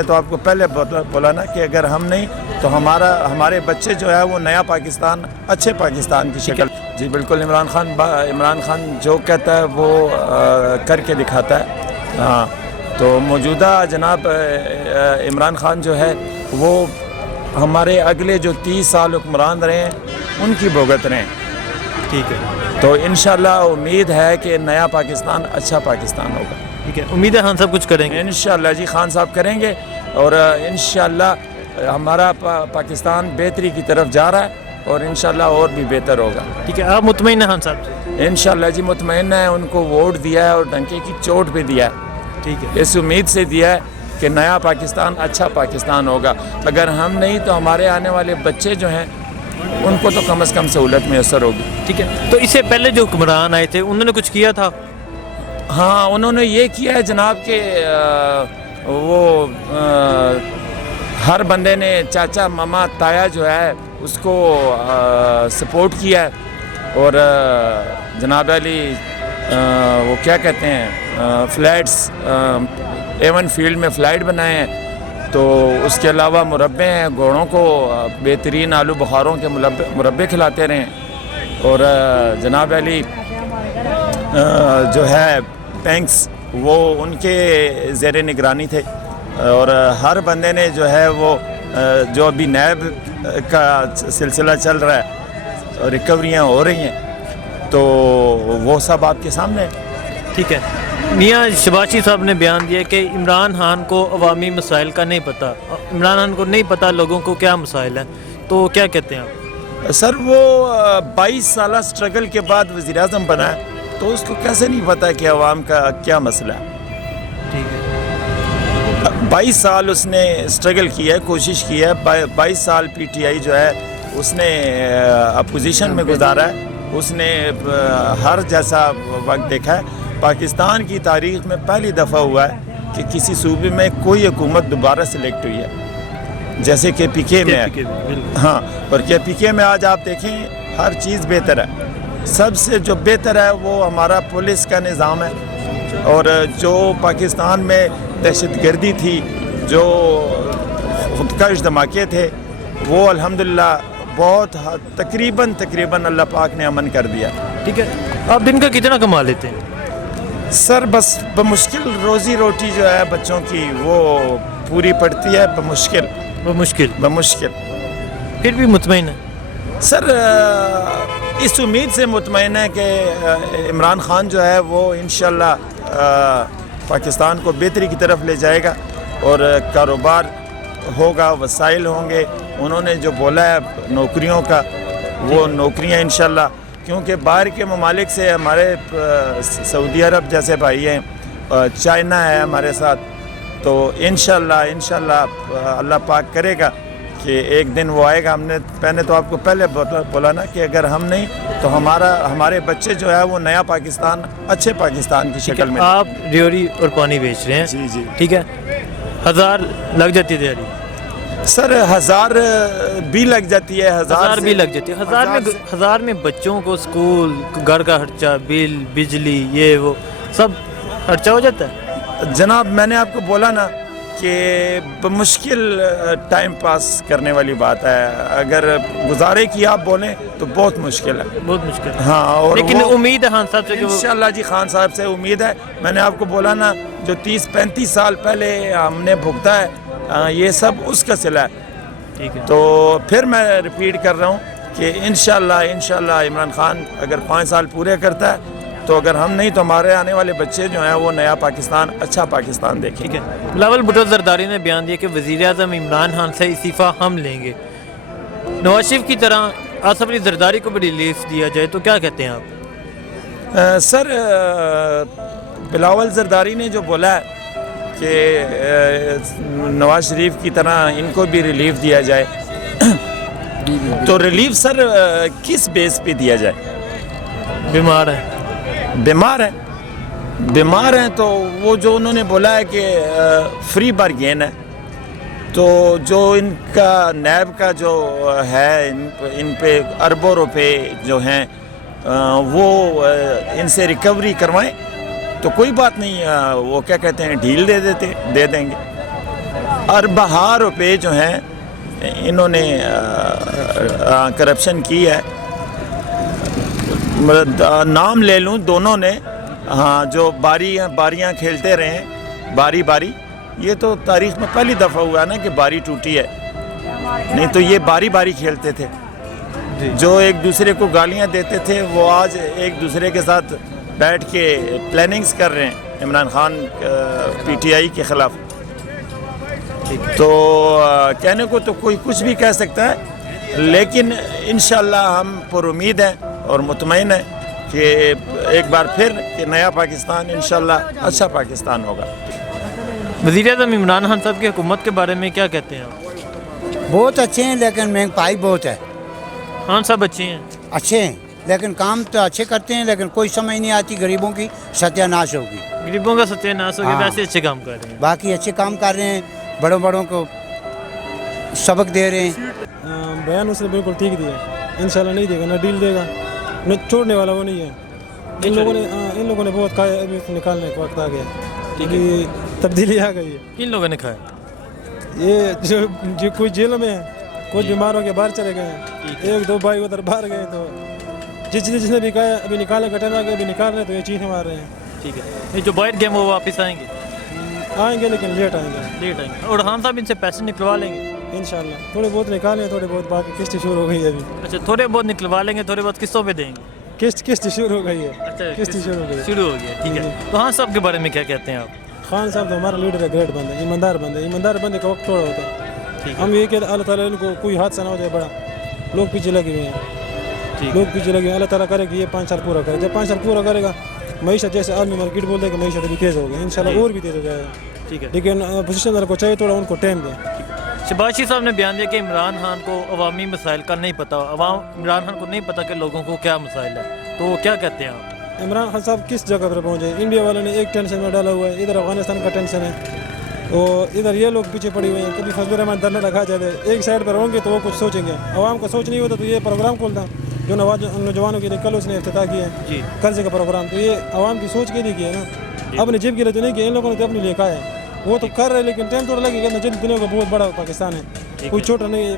نے تو آپ کو پہلے بولا نا کہ اگر ہم نہیں تو ہمارے بچے جو ہے وہ نیا پاکستان، اچھے پاکستان کی شکل. جی بالکل، عمران خان جو کہتا ہے وہ کر کے دکھاتا ہے. ہاں، تو موجودہ جناب عمران خان جو ہے وہ ہمارے اگلے جو 30 سال حکمران رہے ہیں ان کی بھگت رہے ہیں. ٹھیک ہے، تو انشاءاللہ امید ہے کہ نیا پاکستان اچھا پاکستان ہوگا. ٹھیک ہے، امید ہے خان صاحب کچھ کریں گے. انشاءاللہ جی خان صاحب کریں گے، اور انشاءاللہ ہمارا پاکستان بہتری کی طرف جا رہا ہے اور انشاءاللہ اور بھی بہتر ہوگا. ٹھیک ہے، آپ مطمئن ہیں خان صاحب سے؟ انشاءاللہ جی مطمئن ہے، ان کو ووٹ دیا ہے اور ڈنکے کی چوٹ پہ دیا ہے. ٹھیک ہے، اس امید سے دیا ہے کہ نیا پاکستان اچھا پاکستان ہوگا. اگر ہم نہیں تو ہمارے آنے والے بچے جو ہیں ان کو تو کم از کم سہولت میسر ہوگی. ٹھیک ہے، تو اس سے پہلے جو حکمران آئے تھے انہوں نے کچھ کیا تھا؟ ہاں، انہوں نے یہ کیا ہے جناب کہ وہ ہر بندے نے چاچا ماما تایا جو ہے اس کو سپورٹ کیا ہے. اور جناب علی وہ کیا کہتے ہیں فلیٹس، ایون فیلڈ میں فلائٹ بنائے ہیں. تو اس کے علاوہ مربے ہیں، گھوڑوں کو بہترین آلو بخاروں کے مربے کھلاتے رہے ہیں. اور جناب علی جو ہے ٹینکس وہ ان کے زیر نگرانی تھے. اور ہر بندے نے جو ہے وہ جو ابھی نیب کا سلسلہ چل رہا ہے، ریکوریاں ہو رہی ہیں، تو وہ سب آپ کے سامنے. ٹھیک ہے، میاں شباشی صاحب نے بیان دیا کہ عمران خان کو عوامی مسائل کا نہیں پتہ، عمران خان کو نہیں پتہ لوگوں کو کیا مسائل ہیں. تو کیا کہتے ہیں آپ؟ سر وہ 22 سالہ سٹرگل کے بعد وزیر اعظم بنا ہے، تو اس کو کیسے نہیں پتہ کہ عوام کا کیا مسئلہ ہے. ٹھیک ہے، 22 سال اس نے سٹرگل کی ہے، کوشش کی ہے. 22 سال پی ٹی آئی جو ہے اس نے اپوزیشن میں گزارا ہے. اس نے ہر جیسا وقت دیکھا ہے. پاکستان کی تاریخ میں پہلی دفعہ ہوا ہے کہ کسی صوبے میں کوئی حکومت دوبارہ سلیکٹ ہوئی ہے، جیسے کہ پی کے میں ہے. ہاں، اور کے پی کے میں آج آپ دیکھیں ہر چیز بہتر ہے. سب سے جو بہتر ہے وہ ہمارا پولیس کا نظام ہے. اور جو پاکستان میں دہشت گردی تھی، جو خودکش دھماکے تھے، وہ الحمدللہ بہت تقریباً اللہ پاک نے امن کر دیا. ٹھیک ہے، آپ دن کا کتنا کما لیتے ہیں؟ سر بس بمشکل روزی روٹی جو ہے بچوں کی وہ پوری پڑتی ہے، بمشکل. پھر بھی مطمئن ہے؟ سر اس امید سے مطمئن ہے کہ عمران خان جو ہے وہ انشاءاللہ پاکستان کو بہتری کی طرف لے جائے گا، اور کاروبار ہوگا، وسائل ہوں گے. انہوں نے جو بولا ہے نوکریوں کا، وہ نوکریاں انشاءاللہ، کیونکہ باہر کے ممالک سے ہمارے سعودی عرب جیسے بھائی ہیں، چائنا ہے ہمارے ساتھ، تو انشاءاللہ اللہ پاک کرے گا کہ ایک دن وہ آئے گا. میں نے تو آپ کو پہلے بولا نا کہ اگر ہم نہیں تو ہمارے بچے جو ہے وہ نیا پاکستان، اچھے پاکستان کی شکل میں. آپ ریوڑی اور پانی بیچ رہے ہیں؟ جی جی. ٹھیک ہے، 1000 لگ جاتی ہے دیاری؟ سر 1000 بھی لگ جاتی ہے. 1000 بھی لگ جاتی ہے. 1000 میں بچوں کو اسکول، گھر کا خرچہ، بل، بجلی، یہ وہ سب خرچہ ہو جاتا ہے. جناب میں نے آپ کو بولا نا کہ بمشکل ٹائم پاس کرنے والی بات ہے. اگر گزارے کی آپ بولیں تو بہت مشکل ہے، بہت مشکل. ہاں، اور لیکن امید ہے خان صاحب سے کہ انشاءاللہ جی خان صاحب سے امید ہے. میں نے آپ کو بولا نا جو 30-35 سال پہلے ہم نے بھگتا ہے، یہ سب اس کا صلہ ہے. ٹھیک ہے، تو پھر میں ریپیٹ کر رہا ہوں کہ انشاءاللہ عمران خان اگر 5 سال پورے کرتا ہے تو اگر ہم نہیں تو ہمارے آنے والے بچے جو ہیں وہ نیا پاکستان، اچھا پاکستان دیکھیں. ٹھیک ہے. بلاول بھٹو زرداری نے بیان دیا کہ وزیر اعظم عمران خان سے استعفیٰ ہم لیں گے. نواز شریف کی طرح آصف علی زرداری کو بھی ریلیف دیا جائے تو کیا کہتے ہیں آپ؟ سر بلاول زرداری نے جو بولا ہے کہ نواز شریف کی طرح ان کو بھی ریلیف دیا جائے، تو ریلیف سر کس بیس پہ دیا جائے؟ بیمار ہیں تو وہ جو انہوں نے بولا ہے کہ فری بارگین ہے، تو جو ان کا نیب کا جو ہے ان پہ اربوں روپے جو ہیں وہ ان سے ریکوری کروائیں تو کوئی بات نہیں، وہ کیا کہتے ہیں ڈھیل دے دیں گے. اربہ روپے جو ہیں انہوں نے کرپشن کی ہے. نام لے لوں دونوں نے, ہاں, جو باریاں کھیلتے رہے ہیں باری باری, یہ تو تاریخ میں پہلی دفعہ ہوا نا کہ باری ٹوٹی ہے, نہیں تو یہ باری باری کھیلتے تھے. جو ایک دوسرے کو گالیاں دیتے تھے وہ آج ایک دوسرے کے ساتھ بیٹھ کے پلاننگز کر رہے ہیں Imran Khan P T I کے خلاف. تو کہنے کو تو کوئی کچھ بھی کہہ سکتا ہے, لیکن انشاءاللہ ہم پر امید ہیں اور مطمئن ہیں کہ ایک بار پھر کہ نیا پاکستان انشاءاللہ اچھا پاکستان ہوگا. وزیر اعظم عمران خان صاحب کی حکومت کے بارے میں کیا کہتے ہیں آپ؟ بہت اچھے ہیں لیکن مہنگائی بہت ہے. خان صاحب اچھے ہیں؟ اچھے ہیں لیکن کام تو اچھے کرتے ہیں, لیکن کوئی سمجھ نہیں آتی غریبوں کی ستیہ ناش ہوگی. غریبوں کا ستیہ ناش ہوگی, ہاں. ویسے اچھے کام کر رہے ہیں. باقی اچھے کام کر رہے ہیں, بڑوں کو سبق دے رہے ہیں. بیان اس نے بالکل ٹھیک دیا, انشاءاللہ نہیں دے گا, نہ ڈیل دے گا, نہ چھوڑنے والا وہ نہیں ہے. ان لوگوں نے بہت کھایا, ابھی نکالنے کا وقت آ گیا کیونکہ تبدیلی آ گئی ہے. کن لوگوں نے کھایا؟ یہ جو کچھ جیلوں میں ہیں, کچھ بیماروں کے باہر چلے گئے ہیں, ایک دو بھائی ادھر باہر گئے, تو جس نے بھی کہا ابھی نکالنے کا ٹائم آ گیا, ابھی نکال رہے ہیں تو یہ چیخیں مار رہے ہیں. ٹھیک ہے, یہ جو باہر گئے وہ واپس آئیں گے؟ آئیں گے لیکن لیٹ آئیں گے. اور خان صاحب ان سے پیسے نکلوا لیں گے انشاءاللہ. تھوڑے بہت نکالیں, تھوڑے بہت, باقی قسط شروع ہو گئی ہے ابھی. اچھا, تھوڑے بہت نکلوا لیں گے, تھوڑے بہت قسطوں پہ دیں گے. قسط شروع ہو گئی ہے. اچھا, قسط شروع ہو گئی, شروع ہو گیا. ٹھیک ہے, تو خان صاحب کے بارے میں کیا کہتے ہیں آپ؟ خان صاحب تو ہمارا لیڈر ہے, گریٹ بندہ, ایماندار بندہ. ایماندار بندے کا وقت تھوڑا ہوتا ہے. ہم یہ کہ اللہ تعالیٰ ان کو کوئی حادثہ نہ ہو جائے بڑا. لوگ پیچھے لگے ہوئے ہیں, لوگ پیچھے لگے ہوئے ہیں. اللہ تعالیٰ کرے کہ یہ 5 سال پورا کرے. جب 5 سال پورا کرے گا, معیشت جیسے آدمی مارکیٹ بولتے ہیں کہ معیشت ابھی تیز ہو گئی, انشاءاللہ اور بھی تیز ہو جائے گا. ٹھیک ہے, لیکن اپوزیشن والوں کو چاہیے تھوڑا ان کو ٹائم دیں. شہباز شریف صاحب نے بیان دیا کہ عمران خان کو عوامی مسائل کا نہیں پتہ, عمران خان کو نہیں پتہ کہ لوگوں کو کیا مسائل ہے, تو کیا کہتے ہیں آپ؟ عمران خان صاحب کس جگہ پر پہنچے؟ انڈیا والوں نے ایک ٹینشن میں ڈالا ہوا ہے, ادھر افغانستان کا ٹینشن ہے, اور ادھر یہ لوگ پیچھے پڑے ہوئے ہیں. کبھی فضل الرحمان دھرنا رکھا جاتا ہے, ایک سائڈ پر ہوں گے تو وہ کچھ سوچیں گے. عوام کا سوچ نہیں ہوتا تو یہ پروگرام کھولتا جو نوجوانوں کے لیے کل اس نے افتتاح کیا ہے, قرضے کا پروگرام, تو یہ عوام کی سوچ کے لیے کیا ہے نا, اپنے جیب کے لیے تو نہیں کیا. ان لوگوں نے تو اپنے لیے کہا ہے, وہ تو کر رہے, لیکن ٹائم تھوڑا لگے گا. جن دنوں کا بہت بڑا پاکستان ہے, کوئی چھوٹا نہیں ہے.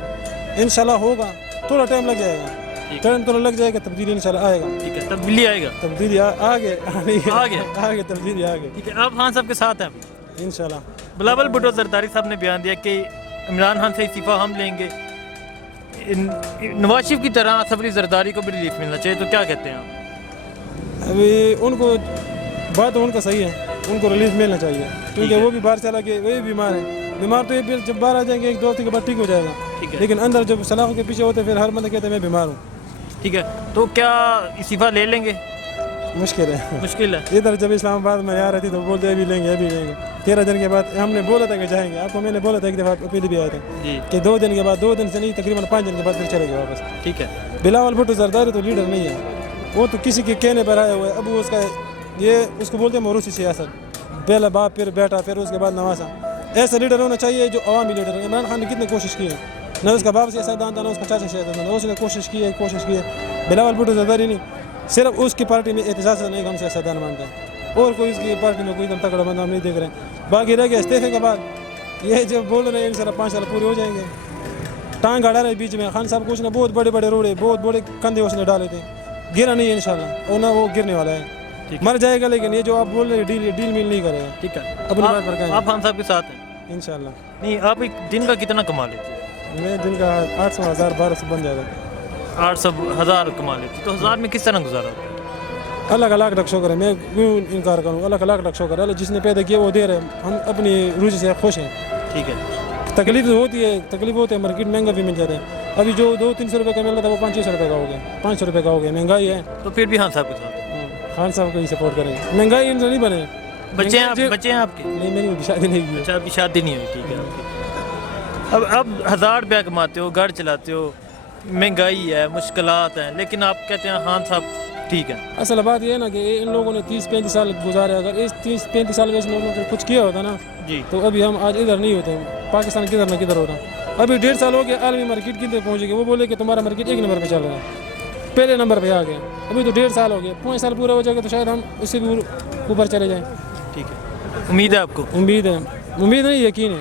انشاءاللہ ہوگا, تھوڑا ٹائم لگ جائے گا, ٹائم تھوڑا لگ جائے گا, تبدیلی انشاءاللہ آئے گا. ٹھیک ہے, تبدیلی آئے گا, تبدیلی آگے تبدیلی آگے. ٹھیک ہے, آپ خان صاحب کے ساتھ ہیں انشاءاللہ. بلاول بھٹو زرداری صاحب نے بیان دیا کہ عمران خان سے استعفیٰ ہم لیں گے, نواز شریف کی طرح صفری زرداری کو بھی ریلیف ملنا چاہیے, تو کیا کہتے ہیں آپ؟ ابھی ان کو بات ان کا صحیح ہے, ان کو ریلیف ملنا چاہیے, کیونکہ وہ بھی باہر چلا کے وہی بیمار ہے. بیمار تو یہ جب باہر آ جائیں گے 1-2 ہفتے کے بعد ٹھیک ہو جائے گا, لیکن اندر جب سلاخوں کے پیچھے ہوتے پھر ہر بندہ کہتے ہیں میں بیمار ہوں. ٹھیک ہے, تو کیا استعفیٰ لے لیں گے؟ مشکل ہے, مشکل ہے. ادھر جب اسلام آباد میں آ رہی تھی تو بولتے ابھی لیں گے, ابھی لیں گے. 13 دن کے بعد ہم نے بولا تھا کہ جائیں گے, آپ کو میں نے بولا تھا ایک دفعہ اپیل بھی آئے تھے کہ 2 دن کے بعد, 2 دن سے نہیں تقریباً 5 دن کے بعد پھر چلے گئے واپس. ٹھیک ہے, بلاول بھٹو زرداری تو لیڈر نہیں ہے, وہ تو کسی کے کہنے پر آئے ہوئے. اب اس کا یہ اس کو بولتے ہیں موروثی سیاست, پہلا باپ پھر بیٹا پھر اس کے بعد نواسا. ایسا لیڈر ہونا چاہیے جو عوامی لیڈر ہے. عمران خان نے کتنی کوشش کی ہے, نہ اس کا باپ سیاستدان تھا, نہ اس کا چاچا سیاستدان تھا, اس نے کوشش کی ہے. بلاول بھٹو زرداری نہیں, صرف اس کی پارٹی میں اعتزاز سے نہیں ہم سیاستدان مانتے ہیں, اور کوئی اس کی پارٹی میں کوئی دم تکڑا بندہ ہم نہیں دیکھ رہے ہیں. باقی رہ گیا استعفے کے بعد, یہ جو بول رہے ہیں انشاءاللہ 5 سال پورے ہو جائیں گے. ٹانگ اڑا رہے بیچ میں. خان صاحب کو اس نے بہت بڑے روڑے, بہت بڑے کندھے اس نے ڈالے تھے, گرا نہیں ہے انشاءاللہ, اور نہ وہ گرنے والا ہے, مر جائے گا. لیکن یہ جو آپ بول رہے ہیں ڈیل میل نہیں کرے گا. ٹھیک ہے, اپنی بات پر کہیں آپ خان صاحب کے ساتھ ہیں انشاءاللہ. نہیں, آپ ایک دن کا کتنا کما لیتے ہیں؟ میں دن کا 800 1000 1200 بن جاتا ہے. 800,000 کما لیتے, تو 1000 میں کس طرح گزارا ہوتا ہے؟ اللہ کا لاکھ شکر ہے, میں کیوں انکار کروں. اللہ کا لاکھ شکر ہے, اللہ جس نے پیدا کیا وہ دے رہے ہیں, ہم اپنی روزی سے خوش ہیں. ٹھیک ہے, تکلیف ہوتی ہے, مارکیٹ مہنگا بھی مل جاتا ہے. ابھی جو 200-300 روپے کا مل رہا تھا وہ 500-600 روپے کا ہو گیا, 500 روپے کا ہو گیا. مہنگائی ہے, تو پھر بھی خان صاحب کے ساتھ خان صاحب کو ہی سپورٹ کریں گے. مہنگائی ان سے نہیں بنے. بچے ہیں آپ کے؟ نہیں, میری شادی نہیں کی. اچھا, ابھی شادی نہیں ہوئی. ٹھیک ہے, آپ کی اب 1000 روپیہ کماتے ہو, گھر چلاتے ہو, مہنگائی ہے, مشکلات ہیں, لیکن آپ کہتے ہیں خان صاحب ٹھیک ہے. اصل بات یہ ہے نا کہ ان لوگوں نے 30-35 سال گزارے. اگر اس 30-35 سال میں اس لوگوں نے کچھ کیا ہوتا نا تو ابھی ہم آج ادھر نہیں ہوتے. پاکستان کدھر نہ کدھر ہوتا. ابھی 1.5 سال ہو گیا, عالمی مارکیٹ کدھر پہنچ گئی. وہ بولے کہ تمہارا مارکیٹ 1 نمبر پہ چل رہا ہے, پہلے نمبر پہ آ گیا. ابھی تو 1.5 سال ہو گیا, 5 سال پورا ہو جائے گا تو شاید ہم اس سے بھی اوپر چلے جائیں. ٹھیک ہے, امید ہے آپ کو؟ امید نہیں, یقین ہے.